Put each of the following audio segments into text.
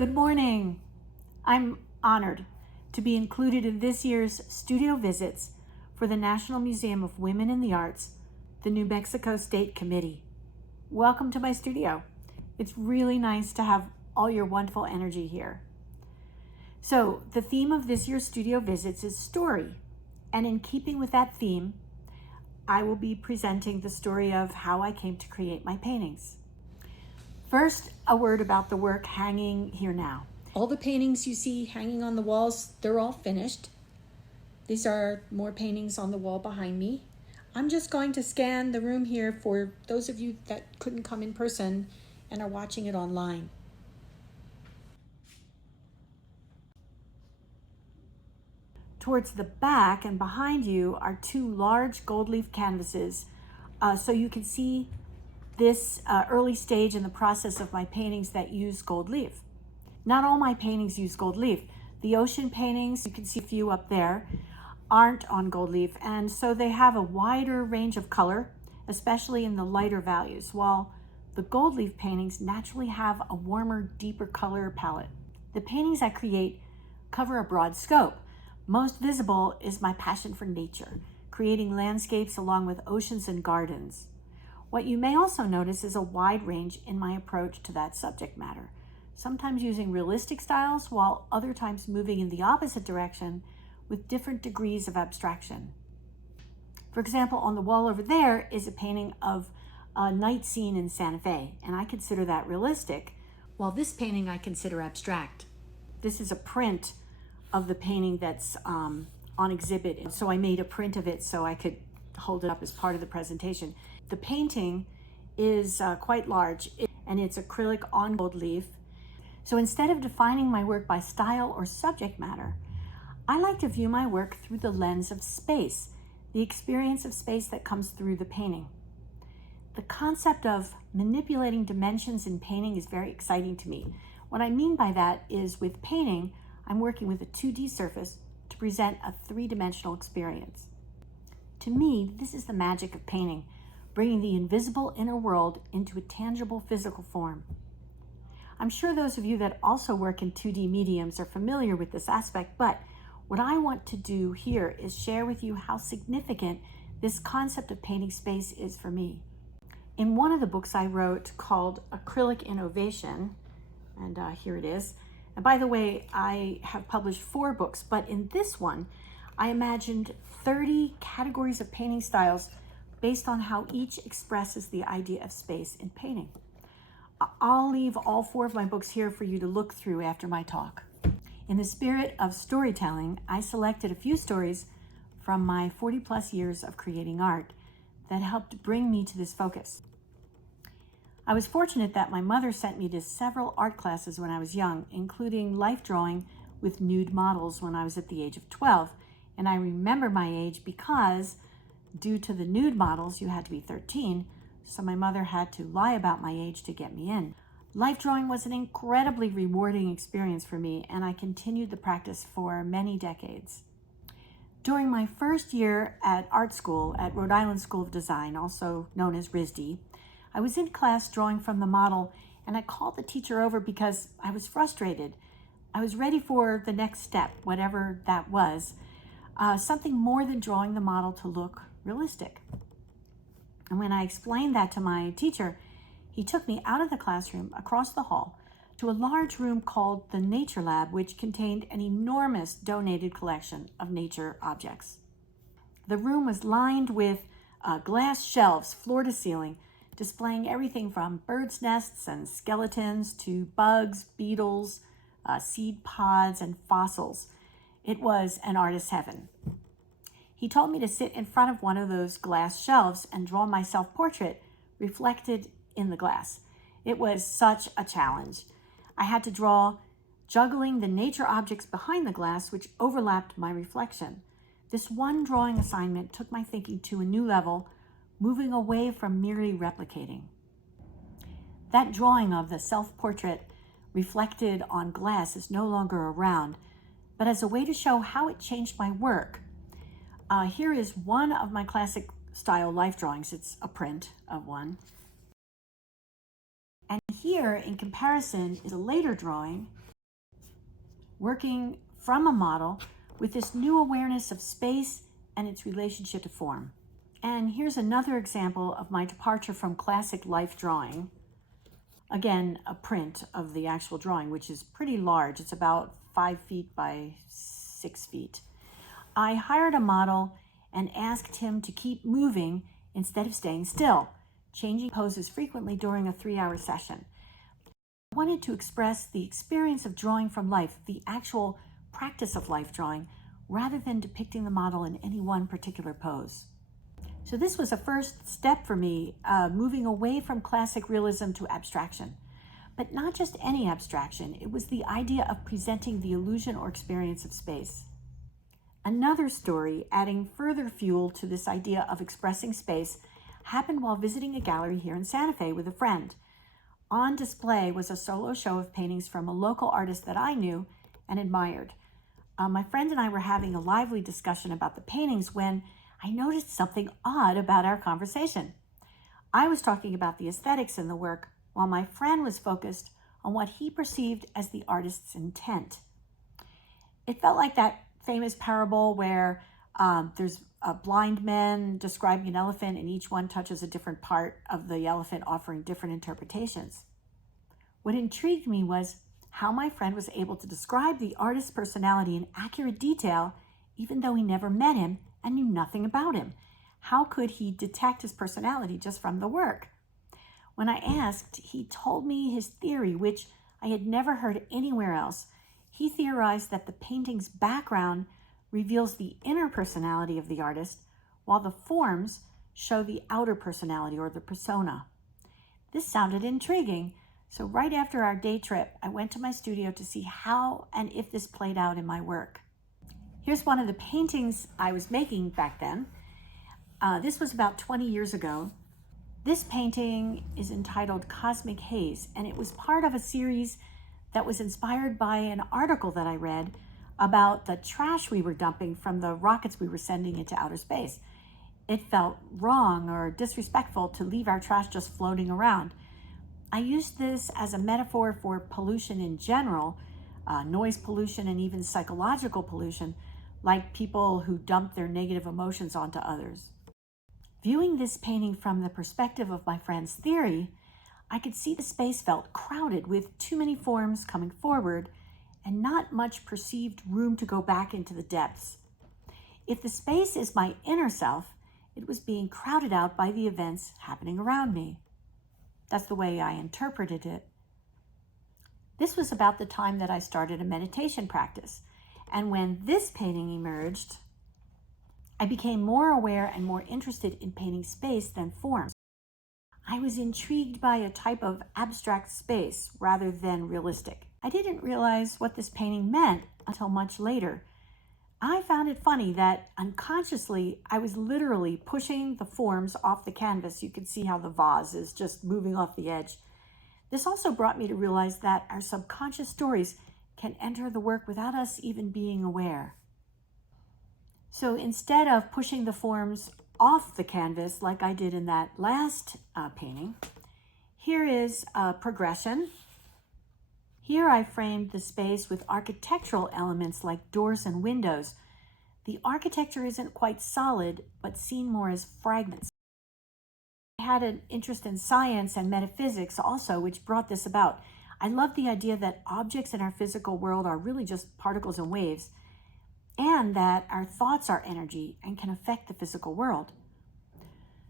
Good morning. I'm honored to be included in this year's studio visits for the National Museum of Women in the Arts, the New Mexico State Committee. Welcome to my studio. It's really nice to have all your wonderful energy here. So the theme of this year's studio visits is story. And in keeping with that theme, I will be presenting the story of how I came to create my paintings. First, a word about the work hanging here now. All the paintings you see hanging on the walls, they're all finished. These are more paintings on the wall behind me. I'm just going to scan the room here for those of you that couldn't come in person and are watching it online. Towards the back and behind you are two large gold leaf canvases, so you can see this early stage in the process of my paintings that use gold leaf. Not all my paintings use gold leaf. The ocean paintings, you can see a few up there, aren't on gold leaf, and so they have a wider range of color, especially in the lighter values, while the gold leaf paintings naturally have a warmer, deeper color palette. The paintings I create cover a broad scope. Most visible is my passion for nature, creating landscapes along with oceans and gardens. What you may also notice is a wide range in my approach to that subject matter, sometimes using realistic styles while other times moving in the opposite direction with different degrees of abstraction. For example, on the wall over there is a painting of a night scene in Santa Fe, and I consider that realistic, while this painting I consider abstract. This is a print of the painting that's on exhibit, and so I made a print of it so I could hold it up as part of the presentation. The painting is quite large, and it's acrylic on gold leaf. So instead of defining my work by style or subject matter, I like to view my work through the lens of space, the experience of space that comes through the painting. The concept of manipulating dimensions in painting is very exciting to me. What I mean by that is with painting, I'm working with a 2D surface to present a three-dimensional experience. To me, this is the magic of painting, bringing the invisible inner world into a tangible physical form. I'm sure those of you that also work in 2D mediums are familiar with this aspect, but what I want to do here is share with you how significant this concept of painting space is for me. In one of the books I wrote called Acrylic Innovation, and here it is. And by the way, I have published 4 books, but in this one, I imagined 30 categories of painting styles based on how each expresses the idea of space in painting. I'll leave all 4 of my books here for you to look through after my talk. In the spirit of storytelling, I selected a few stories from my 40+ years of creating art that helped bring me to this focus. I was fortunate that my mother sent me to several art classes when I was young, including life drawing with nude models when I was at the age of 12. And I remember my age because due to the nude models, you had to be 13, so my mother had to lie about my age to get me in. Life drawing was an incredibly rewarding experience for me, and I continued the practice for many decades. During my first year at art school at Rhode Island School of Design, also known as RISD, I was in class drawing from the model, and I called the teacher over because I was frustrated. I was ready for the next step, whatever that was, something more than drawing the model to look realistic. And when I explained that to my teacher, he took me out of the classroom across the hall to a large room called the Nature Lab, which contained an enormous donated collection of nature objects. The room was lined with glass shelves, floor to ceiling, displaying everything from birds' nests and skeletons to bugs, beetles, seed pods, and fossils. It was an artist's heaven. He told me to sit in front of one of those glass shelves and draw my self-portrait reflected in the glass. It was such a challenge. I had to draw juggling the nature objects behind the glass, which overlapped my reflection. This one drawing assignment took my thinking to a new level, moving away from merely replicating. That drawing of the self-portrait reflected on glass is no longer around, but as a way to show how it changed my work, here is one of my classic style life drawings. It's a print of one. And here, in comparison, is a later drawing working from a model with this new awareness of space and its relationship to form. And here's another example of my departure from classic life drawing. Again, a print of the actual drawing, which is pretty large. It's about 5 feet by 6 feet. I hired a model and asked him to keep moving instead of staying still, changing poses frequently during a 3-hour session. I wanted to express the experience of drawing from life, the actual practice of life drawing, rather than depicting the model in any one particular pose. So this was a first step for me, moving away from classic realism to abstraction. But not just any abstraction, it was the idea of presenting the illusion or experience of space. Another story, adding further fuel to this idea of expressing space, happened while visiting a gallery here in Santa Fe with a friend. On display was a solo show of paintings from a local artist that I knew and admired. My friend and I were having a lively discussion about the paintings when I noticed something odd about our conversation. I was talking about the aesthetics in the work, while my friend was focused on what he perceived as the artist's intent. It felt like that famous parable where there's blind men describing an elephant and each one touches a different part of the elephant, offering different interpretations. What intrigued me was how my friend was able to describe the artist's personality in accurate detail, even though he never met him and knew nothing about him. How could he detect his personality just from the work? When I asked, he told me his theory, which I had never heard anywhere else. He theorized that the painting's background reveals the inner personality of the artist, while the forms show the outer personality or the persona. This sounded intriguing, so right after our day trip, I went to my studio to see how and if this played out in my work. Here's one of the paintings I was making back then. This was about 20 years ago. This painting is entitled Cosmic Haze, and it was part of a series that was inspired by an article that I read about the trash we were dumping from the rockets we were sending into outer space. It felt wrong or disrespectful to leave our trash just floating around. I used this as a metaphor for pollution in general, noise pollution and even psychological pollution, like people who dump their negative emotions onto others. Viewing this painting from the perspective of my friend's theory, I could see the space felt crowded with too many forms coming forward and not much perceived room to go back into the depths. If the space is my inner self, it was being crowded out by the events happening around me. That's the way I interpreted it. This was about the time that I started a meditation practice, and when this painting emerged, I became more aware and more interested in painting space than forms. I was intrigued by a type of abstract space rather than realistic. I didn't realize what this painting meant until much later. I found it funny that unconsciously I was literally pushing the forms off the canvas. You can see how the vase is just moving off the edge. This also brought me to realize that our subconscious stories can enter the work without us even being aware. So instead of pushing the forms off the canvas like I did in that last painting, here is a progression. Here I framed the space with architectural elements like doors and windows. The architecture isn't quite solid, but seen more as fragments. I had an interest in science and metaphysics also, which brought this about. I love the idea that objects in our physical world are really just particles and waves, and that our thoughts are energy and can affect the physical world.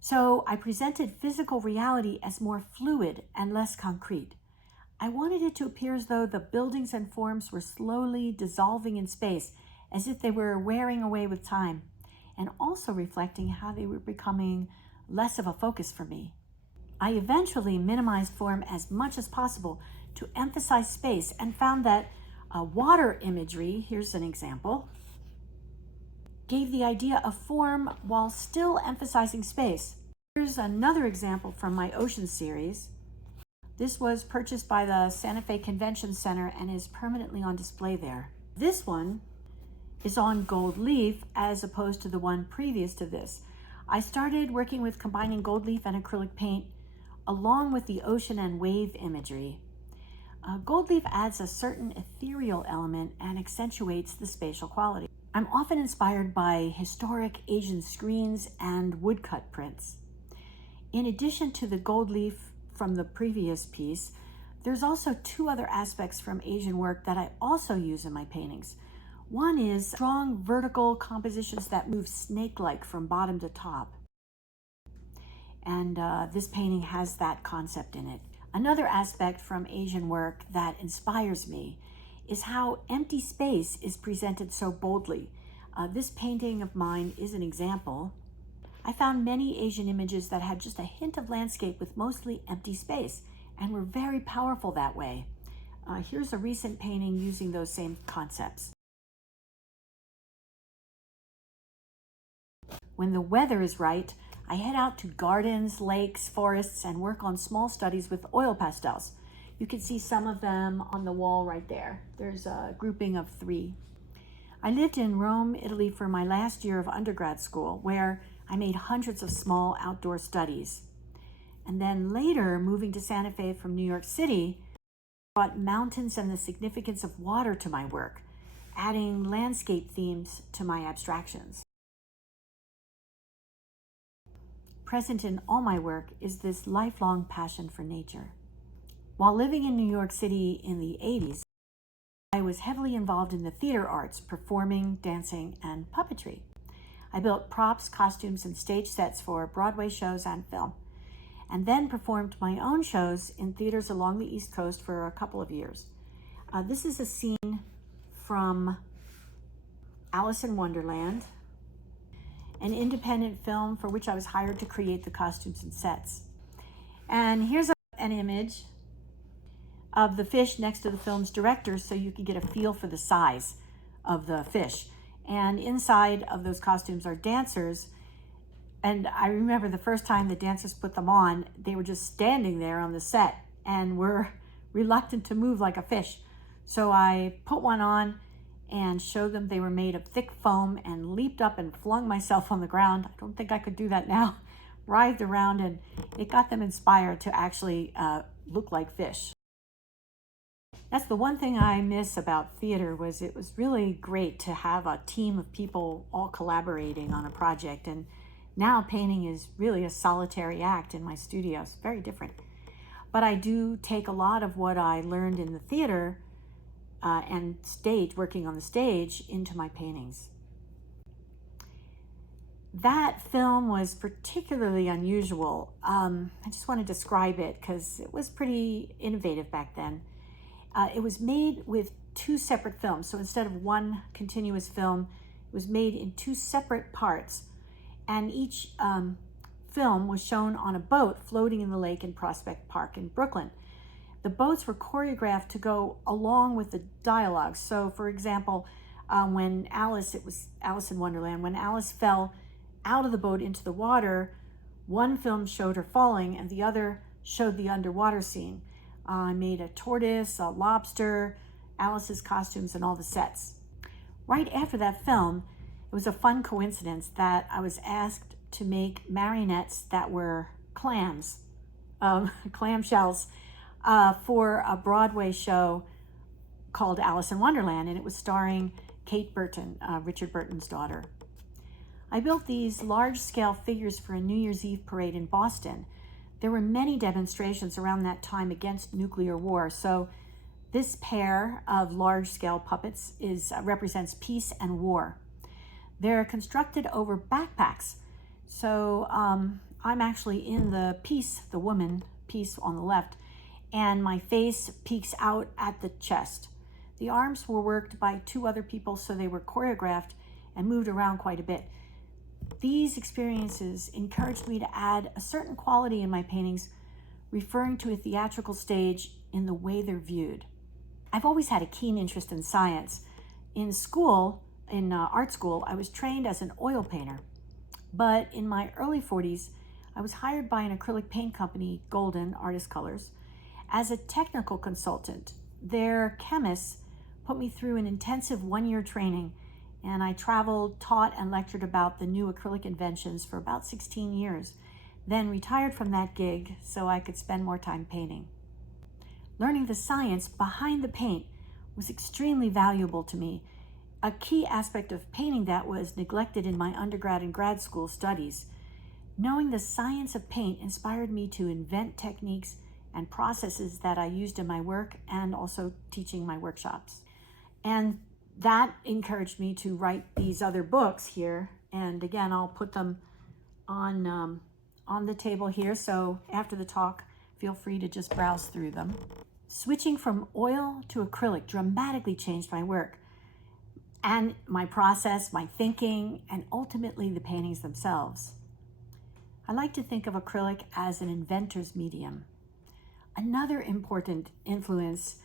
So I presented physical reality as more fluid and less concrete. I wanted it to appear as though the buildings and forms were slowly dissolving in space, as if they were wearing away with time, and also reflecting how they were becoming less of a focus for me. I eventually minimized form as much as possible to emphasize space and found that water imagery, here's an example, gave the idea of form while still emphasizing space. Here's another example from my ocean series. This was purchased by the Santa Fe Convention Center and is permanently on display there. This one is on gold leaf as opposed to the one previous to this. I started working with combining gold leaf and acrylic paint along with the ocean and wave imagery. Gold leaf adds a certain ethereal element and accentuates the spatial quality. I'm often inspired by historic Asian screens and woodcut prints. In addition to the gold leaf from the previous piece, there's also two other aspects from Asian work that I also use in my paintings. One is strong vertical compositions that move snake-like from bottom to top. And this painting has that concept in it. Another aspect from Asian work that inspires me is how empty space is presented so boldly. This painting of mine is an example. I found many Asian images that had just a hint of landscape with mostly empty space and were very powerful that way. Here's a recent painting using those same concepts. When the weather is right, I head out to gardens, lakes, forests, and work on small studies with oil pastels. You can see some of them on the wall right there. There's a grouping of 3. I lived in Rome, Italy for my last year of undergrad school, where I made hundreds of small outdoor studies. And then later, moving to Santa Fe from New York City, brought mountains and the significance of water to my work, adding landscape themes to my abstractions. Present in all my work is this lifelong passion for nature. While living in New York City in the 80s, I was heavily involved in the theater arts, performing, dancing, and puppetry. I built props, costumes, and stage sets for Broadway shows and film, and then performed my own shows in theaters along the East Coast for a couple of years. This is a scene from Alice in Wonderland, an independent film for which I was hired to create the costumes and sets. And here's an image of the fish next to the film's director so you can get a feel for the size of the fish. And inside of those costumes are dancers. And I remember the first time the dancers put them on, they were just standing there on the set and were reluctant to move like a fish. So I put one on and showed them they were made of thick foam and leaped up and flung myself on the ground. I don't think I could do that now. Writhed around, and it got them inspired to actually look like fish. That's the one thing I miss about theater, was it was really great to have a team of people all collaborating on a project. And now painting is really a solitary act in my studio. It's very different. But I do take a lot of what I learned in the theater and working on the stage, into my paintings. That film was particularly unusual. I just want to describe it because it was pretty innovative back then. It was made with 2 separate films. So instead of one continuous film, it was made in 2 separate parts. And each film was shown on a boat floating in the lake in Prospect Park in Brooklyn. The boats were choreographed to go along with the dialogue. So for example, when it was Alice in Wonderland, when Alice fell out of the boat into the water, one film showed her falling and the other showed the underwater scene. I made a tortoise, a lobster, Alice's costumes, and all the sets. Right after that film, it was a fun coincidence that I was asked to make marionettes that were clams, clamshells, for a Broadway show called Alice in Wonderland, and it was starring Kate Burton, Richard Burton's daughter. I built these large-scale figures for a New Year's Eve parade in Boston. There were many demonstrations around that time against nuclear war, so this pair of large-scale puppets represents peace and war. They're constructed over backpacks, so I'm actually in the woman piece on the left, and my face peeks out at the chest. The arms were worked by 2 other people, so they were choreographed and moved around quite a bit. These experiences encouraged me to add a certain quality in my paintings, referring to a theatrical stage in the way they're viewed. I've always had a keen interest in science. In art school, I was trained as an oil painter. But in my early 40s, I was hired by an acrylic paint company, Golden Artist Colors, as a technical consultant. Their chemists put me through an intensive 1-year training, and I traveled, taught, and lectured about the new acrylic inventions for about 16 years, then retired from that gig so I could spend more time painting. Learning the science behind the paint was extremely valuable to me, a key aspect of painting that was neglected in my undergrad and grad school studies. Knowing the science of paint inspired me to invent techniques and processes that I used in my work and also teaching my workshops. And that encouraged me to write these other books here. And again, I'll put them on the table here. So after the talk, feel free to just browse through them. Switching from oil to acrylic dramatically changed my work and my process, my thinking, and ultimately the paintings themselves. I like to think of acrylic as an inventor's medium. Another important influence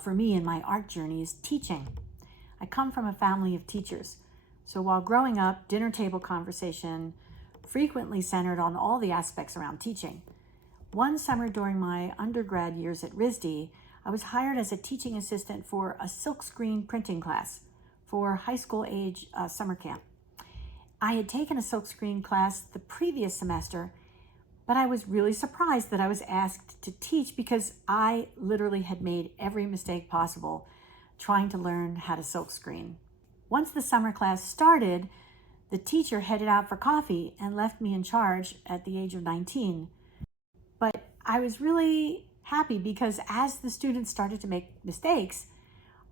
for me in my art journey is teaching. I come from a family of teachers, so while growing up, dinner table conversation frequently centered on all the aspects around teaching. One summer during my undergrad years at RISD, I was hired as a teaching assistant for a silkscreen printing class for high school age summer camp. I had taken a silkscreen class the previous semester, but I was really surprised that I was asked to teach because I literally had made every mistake possible trying to learn how to silkscreen. Once the summer class started, the teacher headed out for coffee and left me in charge at the age of 19. But I was really happy because as the students started to make mistakes,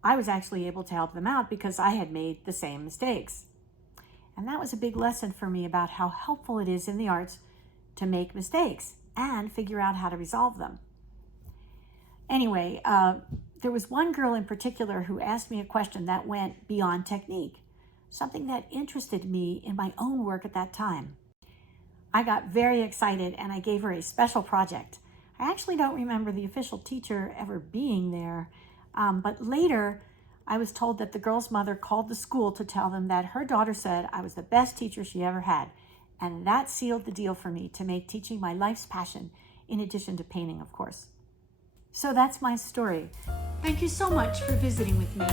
I was actually able to help them out because I had made the same mistakes. And that was a big lesson for me about how helpful it is in the arts to make mistakes and figure out how to resolve them. Anyway, there was one girl in particular who asked me a question that went beyond technique, something that interested me in my own work at that time. I got very excited and I gave her a special project. I actually don't remember the official teacher ever being there, but later I was told that the girl's mother called the school to tell them that her daughter said I was the best teacher she ever had, and that sealed the deal for me to make teaching my life's passion, in addition to painting, of course. So that's my story. Thank you so much for visiting with me.